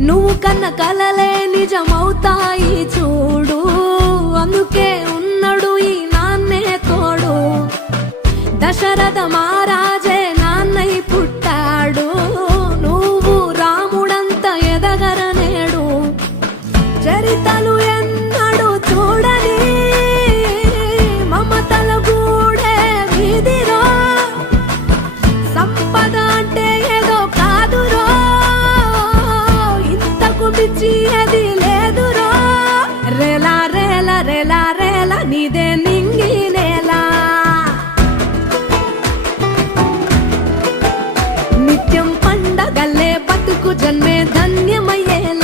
నువ్వు కన్న కలలే నిజమవుతాయి చూడు, అందుకే ఉన్నాడు ఈ నాన్నే తోడు. దశరథ మహారాజే నాన్నై పుట్టాడు, నువ్వు రాముడంత ఎదగరనేడు. చరితలు ఎన్నడు చూడని మమతల గూడే వీధిరో, సంపద అంటే ఏదో కాదురో, ఇంతకు మించి అది లేదురో. రేలా రేలా రేలా రేలా నీదే నింగి నేలా, నిత్యం పండగల్లే బతుకు జన్మే ధన్యమయ్యేలా.